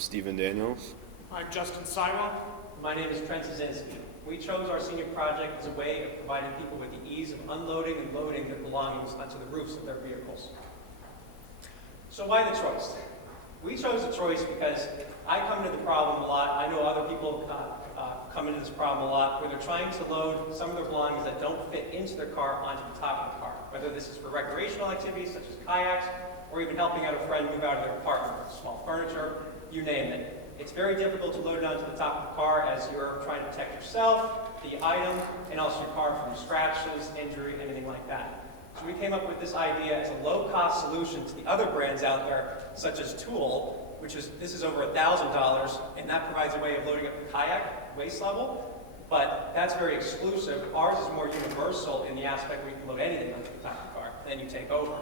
Stephen Daniels. I'm Justin Siwa. My name is Trent Zazinski. We chose our senior project as a way of providing people with the ease of unloading and loading their belongings onto the roofs of their vehicles. So why the Choist? We chose the Choist because I come into the problem a lot. I know other people come into this problem a lot, where they're trying to load some of their belongings that don't fit into their car onto the top of the car, whether this is for recreational activities such as kayaks, or even helping out a friend move out of their apartment, small furniture, you name it. It's very difficult to load it onto the top of the car as you're trying to protect yourself, the item, and also your car from scratches, injury, anything like that. So we came up with this idea as a low-cost solution to the other brands out there, such as Tool, this is over $1,000, and that provides a way of loading up the kayak waist level, but that's very exclusive. Ours is more universal in the aspect where you can load anything onto the top of the car, and then you take over.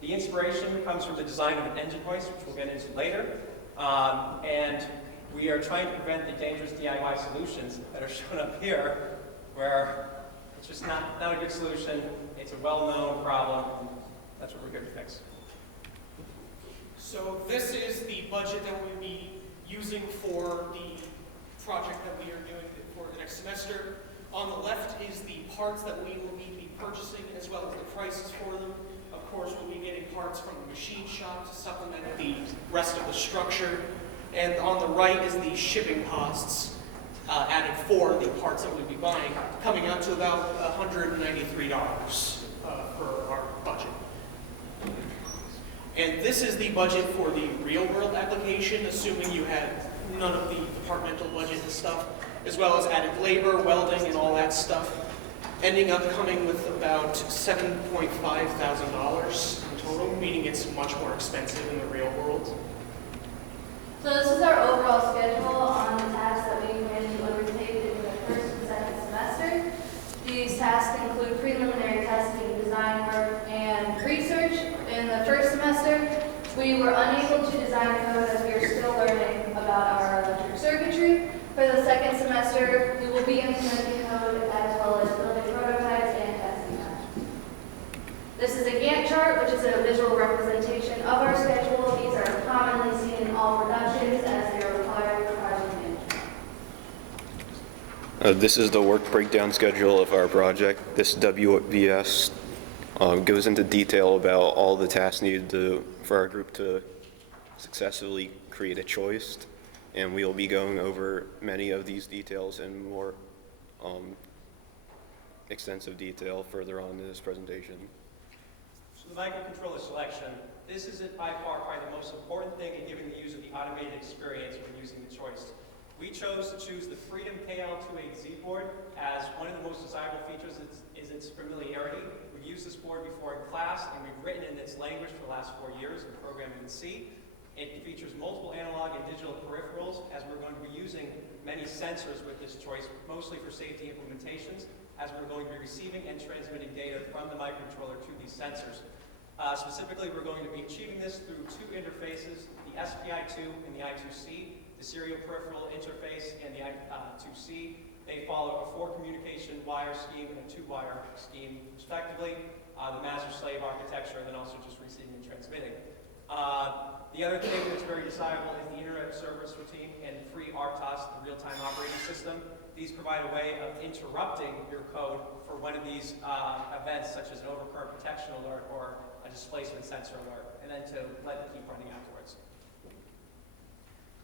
The inspiration comes from the design of an engine hoist, which we'll get into later, and we are trying to prevent the dangerous DIY solutions that are shown up here, where it's just not a good solution. It's a well-known problem. That's what we're here to fix. So this is the budget that we'll be using for the project that we are doing for the next semester. On the left is the parts that we will need to be purchasing, as well as the prices for them. Of course, we'll be getting parts from the machine shop to supplement the rest of the structure. And on the right is the shipping costs added for the parts that we'll be buying, coming out to about $193 for our budget. And this is the budget for the real-world application, assuming you had none of the departmental budget and stuff, as well as added labor, welding, and all that stuff, ending up coming with about $7,500 in total, meaning it's much more expensive in the real world. So this is our overall schedule on the tasks that we plan to undertake in the first and second semester. These tasks include preliminary testing, design work, and research. In the first semester, we were unable to design code as we are still learning about our electric circuitry. For the second semester, we will be implementing code as well as building prototypes and testing them. This is a Gantt chart, which is a visual representation of our schedule. These are commonly seen in all productions as they are required for project management. This is the work breakdown schedule of our project. This WVS goes into detail about all the tasks needed for our group to successfully create a Choist, and we will be going over many of these details in more extensive detail further on in this presentation. So the microcontroller selection, this is by far probably the most important thing in giving the user the automated experience when using the Choist. We chose to choose the Freedom KL28Z board as one of the most desirable features is its familiarity. We've used this board before in class, and we've written in its language for the last 4 years in programming in C. It features multiple analog and digital peripherals, as we're going to be using many sensors with this Choist, mostly for safety implementations, as we're going to be receiving and transmitting data from the microcontroller to these sensors. Specifically, we're going to be achieving this through two interfaces, the SPI2 and the I2C, the serial peripheral interface and the I2C. They follow a 4-communication wire scheme and a 2-wire scheme, respectively, the master-slave architecture, and then also just receiving and transmitting. The other thing that's very desirable is the Internet Service Routine and free RTOS, the real-time operating system. These provide a way of interrupting your code for one of these events, such as an overcurrent protection alert or a displacement sensor alert, and then to let it keep running afterwards.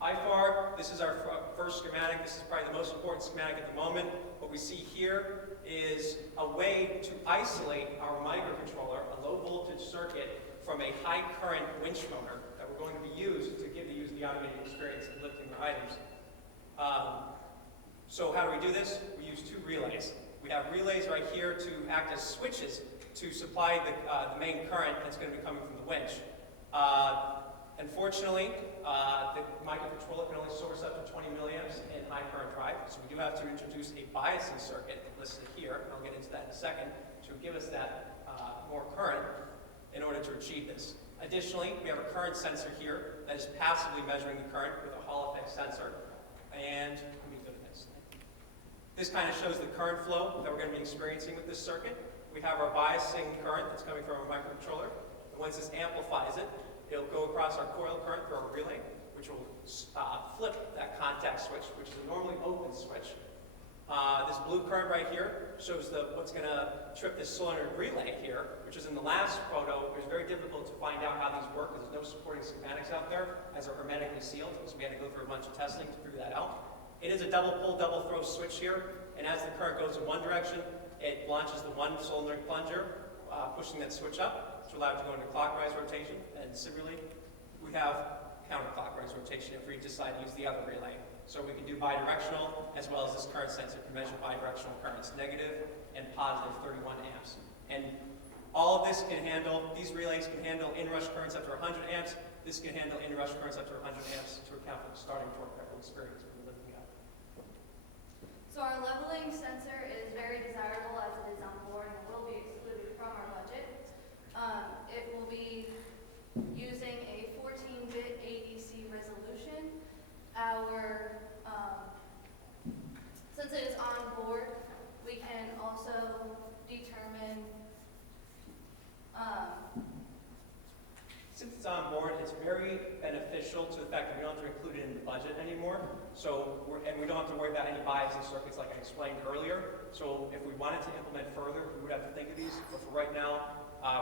IFAR, this is our first schematic. This is probably the most important schematic at the moment. What we see here is a way to isolate our microcontroller, a low voltage circuit, from a high current winch motor that we're going to be used to give the user the automated experience of lifting their items. So how do we do this? We use 2 relays. We have relays right here to act as switches to supply the main current that's going to be coming from the winch. Unfortunately, the microcontroller can only source up to 20 milliamps in high current drive, so we do have to introduce a biasing circuit listed here, and I'll get into that in a second, to give us that more current in order to achieve this. Additionally, we have a current sensor here that is passively measuring the current with a Hall effect sensor. And let me go to this. This kind of shows the current flow that we're going to be experiencing with this circuit. We have our biasing current that's coming from our microcontroller. And once this amplifies it, it'll go across our coil current through our relay, which will This blue current right here shows what's going to trip this solenoid relay here, which is in the last photo. It was very difficult to find out how these work because there's no supporting schematics out there as they're hermetically sealed, so we had to go through a bunch of testing to figure that out. It is a double pull, double throw switch here, and as the current goes in one direction, it launches the one solenoid plunger, pushing that switch up to allow it to go into clockwise rotation, and similarly, we have counterclockwise rotation if we decide to use the other relay. So we can do bidirectional, as well as this current sensor can measure bidirectional currents, negative and positive 31 amps. And all of this can handle, these relays can handle inrush currents up to 100 amps. This can handle inrush currents up to 100 amps to account for the starting torque that we'll experience when we're looking at. So our leveling sensor is very desirable as it is on board and will be excluded from our budget. It will be using a 14-bit ADC resolution. Since it is on board, we can also determine Since it's on board, it's very beneficial to the fact that we don't have to include it in the budget anymore. And we don't have to worry about any biasing circuits like I explained earlier. So if we wanted to implement further, we would have to think of these. But for right now,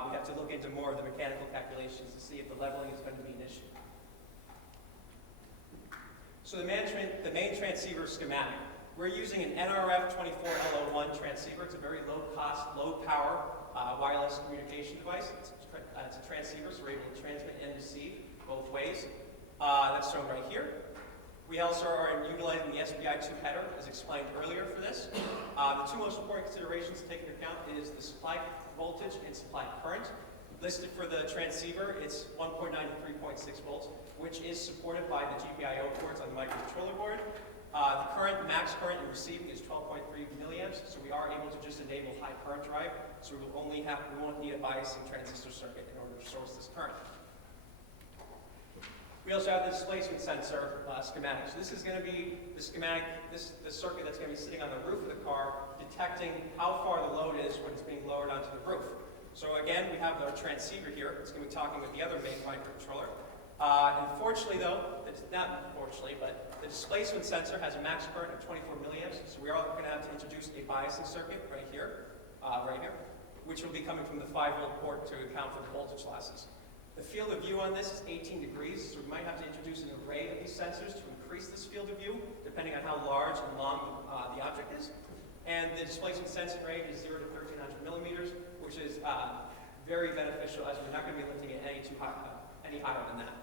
we have to look into more of the mechanical calculations to see if the leveling is going to be an issue. So the main transceiver schematic. We're using an NRF 24L01 transceiver. It's a very low-cost, low-power wireless communication device. It's a transceiver, so we're able to transmit and receive both ways. That's shown right here. We also are utilizing the SPI2 header, as explained earlier for this. The two most important considerations to take into account is the supply voltage and supply current. Listed for the transceiver, it's 1.9 to 3.6 volts, which is supported by the GPIO ports on the microcontroller board. The max current in receiving is 12.3 milliamps, so we are able to just enable high current drive, so we won't need a biasing transistor circuit in order to source this current. We also have the displacement sensor schematic. So this is going to be the schematic, the circuit that's going to be sitting on the roof of the car, detecting how far the load is when it's being lowered onto the roof. So again, we have our transceiver here. It's going to be talking with the other main microcontroller. Unfortunately, though, not unfortunately, but the displacement sensor has a max current of 24 milliamps, so we are going to have to introduce a biasing circuit right here, which will be coming from the 5-volt port to account for the voltage losses. The field of view on this is 18 degrees, so we might have to introduce an array of these sensors to increase this field of view, depending on how large and long the object is. And the displacement sensing range is 0 to 1300 millimeters, which is very beneficial as we're not going to be lifting it any higher than that.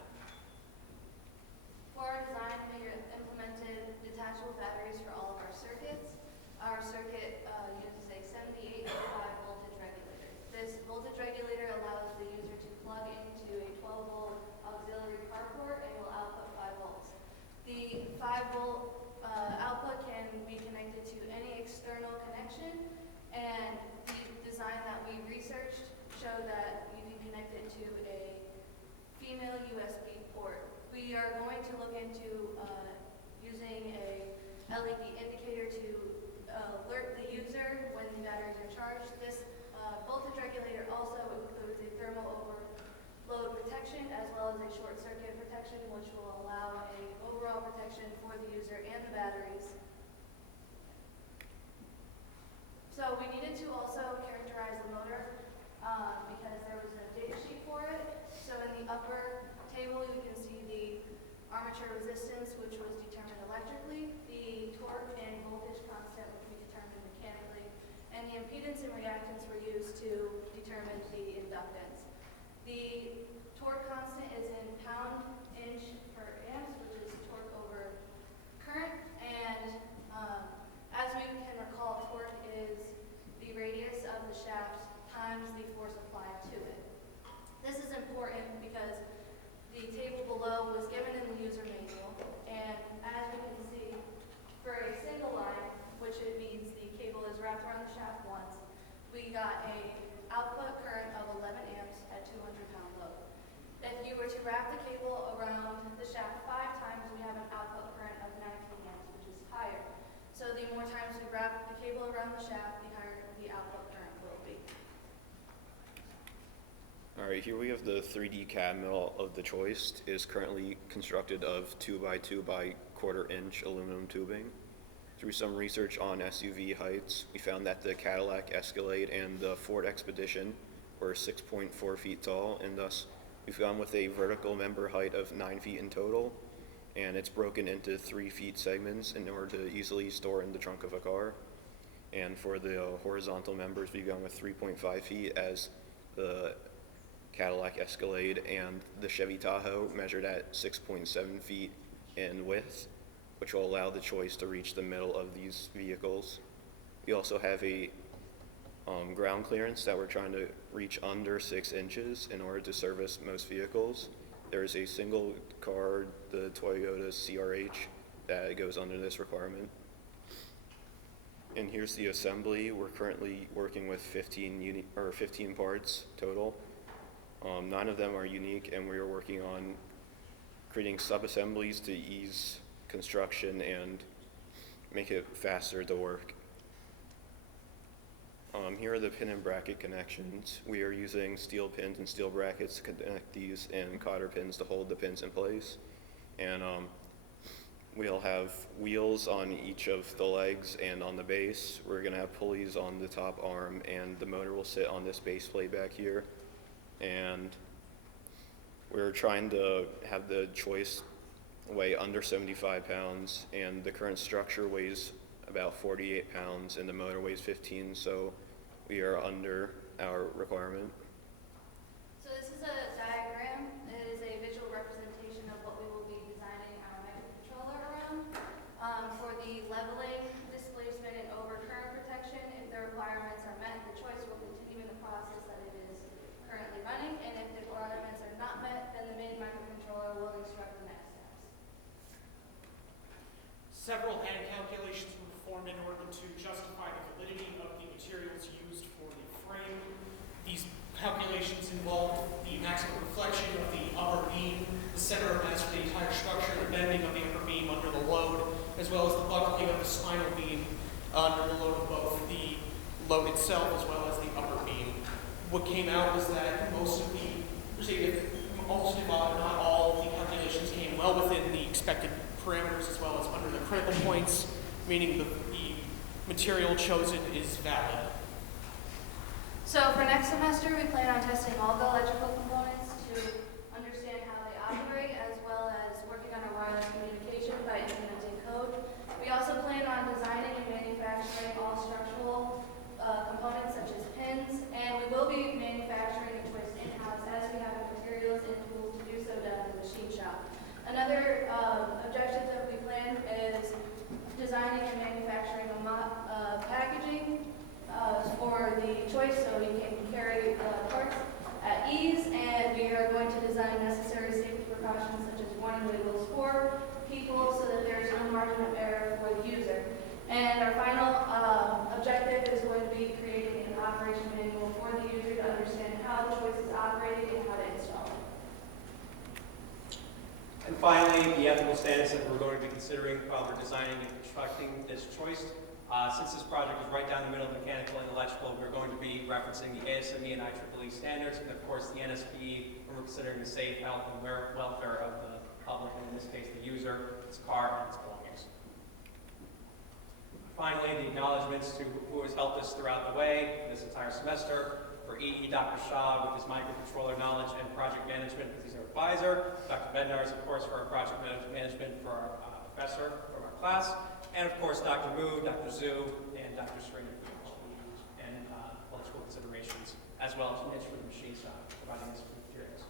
For our design, we implemented detachable batteries for all of our circuits. Our circuit uses a 78.5 voltage regulator. This voltage regulator allows the user to plug into a 12-volt auxiliary car port and will output 5 volts. The 5-volt output can be connected to any external connection, and the design that we researched showed that you can connect it to a female USB port. We are going to look into using a LED indicator to alert the user when the batteries are charged. This voltage regulator also includes a thermal overload protection as well as a short circuit protection, which will allow an overall protection for the user and the batteries. So we needed to also characterize the motor because there was a data sheet for it. So in the upper table, you can see the armature resistance, which was determined electrically, the torque and voltage constant, which we determined mechanically, and the impedance and reactance were used to determine the inductance. The torque constant is in pound-inch per amps, which is torque over current, and as we can recall, torque is the radius of the shaft times the force applied to it. This is important because the table below was given in the user manual, and as you can see, for a single line, which it means the cable is wrapped around the shaft once, we got an output current of 11 amps at 200-pound load. If you were to wrap the cable around the shaft 5 times, we have an output current of 19 amps, which is higher. So the more times we wrap the cable around the shaft, the higher the output current will be. All right, here we have the 3D CAD mill of the Choist. It is currently constructed of 2 by 2 by 1/4 inch aluminum tubing. through some research on SUV heights, we found that the Cadillac Escalade and the Ford Expedition were 6.4 feet tall, and thus we've gone with a vertical member height of 9 feet in total, and it's broken into 3 feet segments in order to easily store in the trunk of a car. And for the horizontal members, we've gone with 3.5 feet as the Cadillac Escalade and the Chevy Tahoe measured at 6.7 feet in width, which will allow the Choist to reach the middle of these vehicles. We also have a ground clearance that we're trying to reach under 6 inches in order to service most vehicles. There is a single car, the Toyota CRH, that goes under this requirement. And here's the assembly. We're currently working with 15 parts total. 9 of them are unique, and we are working on creating sub-assemblies to ease construction and make it faster to work. Here are the pin and bracket connections. We are using steel pins and steel brackets to connect these and cotter pins to hold the pins in place. And we'll have wheels on each of the legs and on the base. We're going to have pulleys on the top arm, and the motor will sit on this base plate back here. And we're trying to have the Choist weigh under 75 pounds, and the current structure weighs about 48 pounds, and the motor weighs 15, so we are under our requirement. So this is a diagram. It is a visual representation of what we will be designing our microcontroller around. For the leveling, displacement, and overcurrent protection, if the requirements are met, the Choist will continue in the process that it is currently running, and if the requirements are not met, then the main microcontroller will instruct the next steps. Several hand calculations were performed in order to justify the validity of the materials used for the frame. These calculations involved the maximum reflection of the upper beam, the center of mass for the entire structure, the bending of the upper beam under the load, as well as the buckling of the spinal beam under the load of both the load itself as well as the upper beam. What came out was that most of if not all of the calculations came well within the expected parameters as well as under the critical points, meaning the material chosen is valid. So for next semester, we plan on testing all the electrical components to understand how they operate, as well as working on a wireless communication by implementing code. We also plan on designing and manufacturing all structural components such as pins, and we will be manufacturing the Choist in-house as we have the materials and tools to do so down in the machine shop. Another objective that we plan is designing and manufacturing a packaging for the Choist so we can carry parts at ease, and we are going to design necessary safety precautions such as warning labels for people so that there is no margin of error for the user. And our final objective is going to be creating an operation manual for the user to understand how the Choist is operating and how to install it. And finally, the ethical standards that we're going to be considering while we're designing and constructing this Choist. Since this project is right down the middle of mechanical and electrical, we're going to be referencing the ASME and IEEE standards, and of course the NSPE, when we're considering the safe, health, and welfare of the public, and in this case the user, its car, and its belongings. Finally, the acknowledgments to who has helped us throughout the way this entire semester. For EE, Dr. Shaw with his microcontroller knowledge and project management, because he's our advisor. Dr. Bednarz, of course, for our project management for our professor from our class. And of course, Dr. Moo, Dr. Zhu, and Dr. Stringer for and electrical considerations, as well as Mitch for the machine shop, providing us with materials.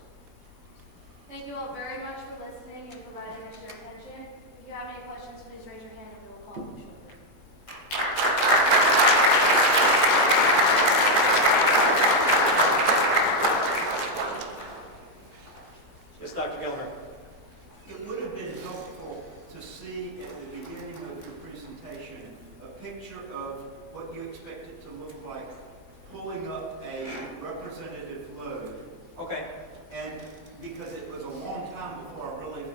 Thank you all very much for listening and providing us your attention. If you have any questions, please raise your hand and we will call them shortly. Yes, Dr. Gilmer. It would have been helpful to see at the beginning of your presentation a picture of what you expect it to look like pulling up a representative load. Okay. And because it was a long time before I really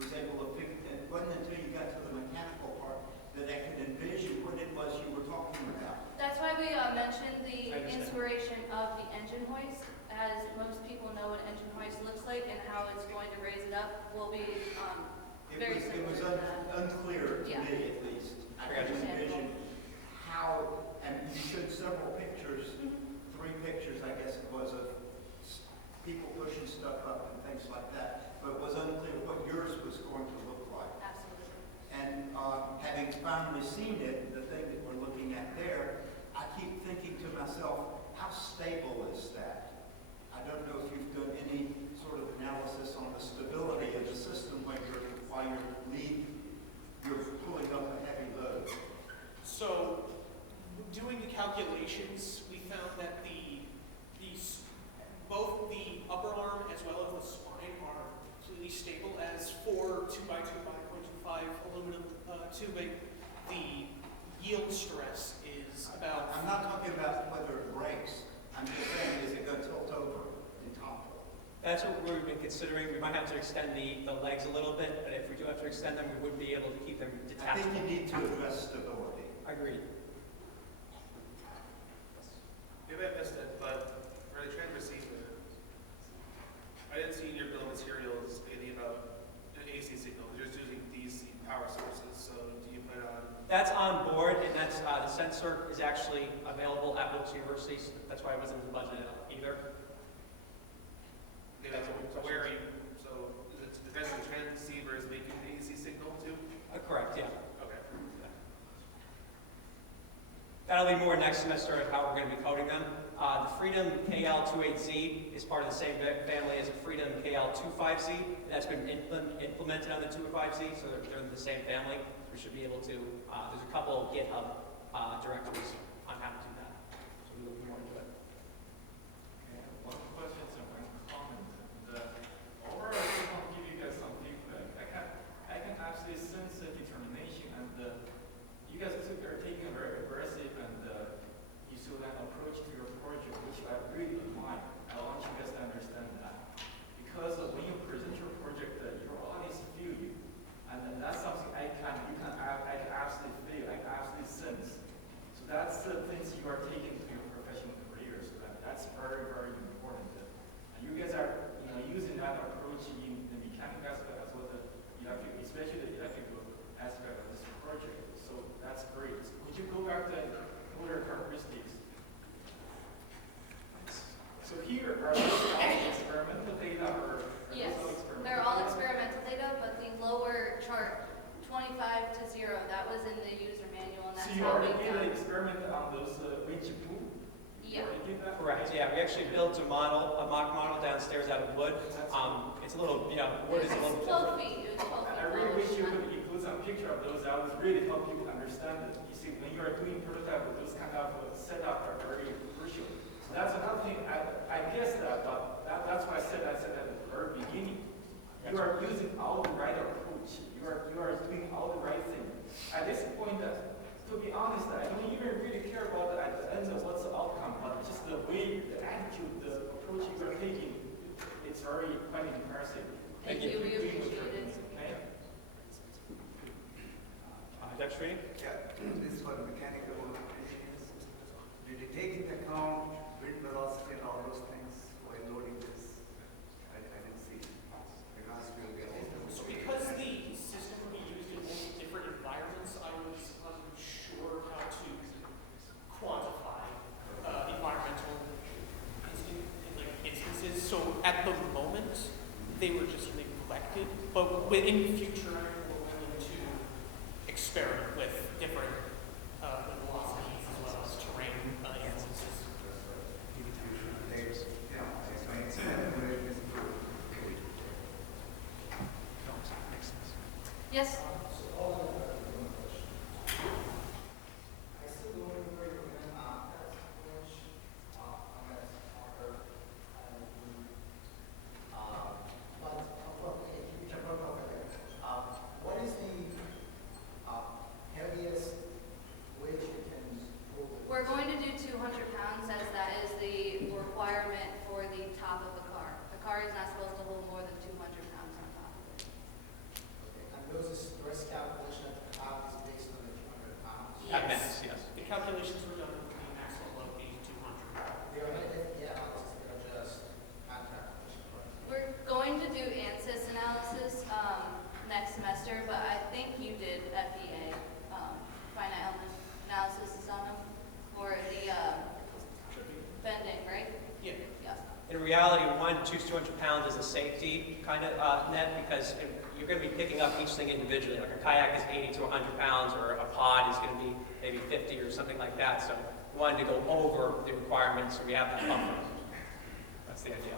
was able to pick, it wasn't until you got to the mechanical part that I could envision what it was you were talking about. That's why we mentioned the inspiration of the engine hoist. As most people know what engine hoist looks like and how it's going to raise it up will be very similar It was to that. unclear to Yeah. me, at least. I That's I got you. understandable. envision how, and you showed several pictures, 3 pictures, I guess it was, of people pushing stuff up and things like that, but it was unclear what yours was going to look like. Absolutely. And having finally seen it, the thing that we're looking at there, I keep thinking to myself, how stable is that? I don't know if you've done any sort of analysis on the stability of the system when while you're pulling up a heavy load. So, doing the calculations, we found that both the upper arm as well as the spine are completely stable as for 2x2 by 0.25 aluminum tubing. The yield stress is about. I'm not talking about whether it breaks. I'm just saying, is it going to tilt over and topple? That's what we've been considering. We might have to extend the legs a little bit, but if we do have to extend them, we would be able to keep them I detached. think you need to address stability. Agreed. Maybe I missed it, but for the trend receiver, I didn't see in your bill of materials anything about an AC signal. You're just using DC power sources, so do you put it on? That's on board, and that's the sensor is actually available at Wilkes University. So that's why it wasn't in the budget either. Okay, so where are you? So it depends on the transceiver is making the AC signal too. Correct. Yeah. Okay. That'll be more next semester of how we're going to be coding them. The Freedom KL28Z is part of the same family as the Freedom KL25Z. That's been implemented on the 25Z, so they're in the same family. We should be able to, there's a couple of GitHub directories on how to do that. So we'll look more into it. One question and one comment. Overall, I just want to give you guys some feedback. I can actually sense the determination, and you guys are taking a very aggressive and usual approach to your project, which I really admire. I want you guys to understand that. Because when you present your project, your audience feel you. And then that's something I can absolutely feel, I can absolutely sense. So that's the things you are taking to your professional career. So that's very, very important. And you guys are using that approach in the mechanical aspect as well as the electric, especially the electrical aspect of this project. So that's great. So could you go back to other characteristics? So here are those all experimental data or Yes, those all experimental they're all data? experimental data, but the lower chart, 25 to 0, that was in the user manual, and So that's you how already we did an done. experiment on those winch boom? You Yeah. already did that? Correct. Yeah, we actually built a mock model downstairs out of wood. It's a little, wood is a little It's 12 different. feet, it was 12 feet. I really long. wish you could include some picture of those. That would really help people understand it. You see, when you are doing prototype, those kind of setup are very crucial. So that's another thing. I guess that, but that's why I said at the very beginning. You are using all the right approach. You are doing all the right thing. At this point, to be honest, I don't even really care about at the end of what's the outcome, but just the way, the attitude, the approach you are taking, it's very quite impressive. Thank you, we appreciate it. Okay. Dr. Srini? Yeah, this is for the mechanical engineers. Did you take into account wind velocity and all those things while loading this? I didn't see. Because we'll get So because the system can be used in multiple different environments, I was unsure how to quantify environmental instances. So at the moment, they were just neglected, but in the future, I'm willing to experiment with different velocities as well as terrain instances. Yes? What is the heaviest weight you can move? We're going to do 200 pounds as that is the requirement for the top of the car. The car is not supposed to hold more than 200 pounds on top of it. And those is stress calculation reality, one, choose 200 pounds as a safety kind of net, because you're going to be picking up each thing individually. Like a kayak is 80 to 100 pounds, or a pod is going to be maybe 50 or something like that. So we wanted to go over the requirements so we have that buffer. That's the idea.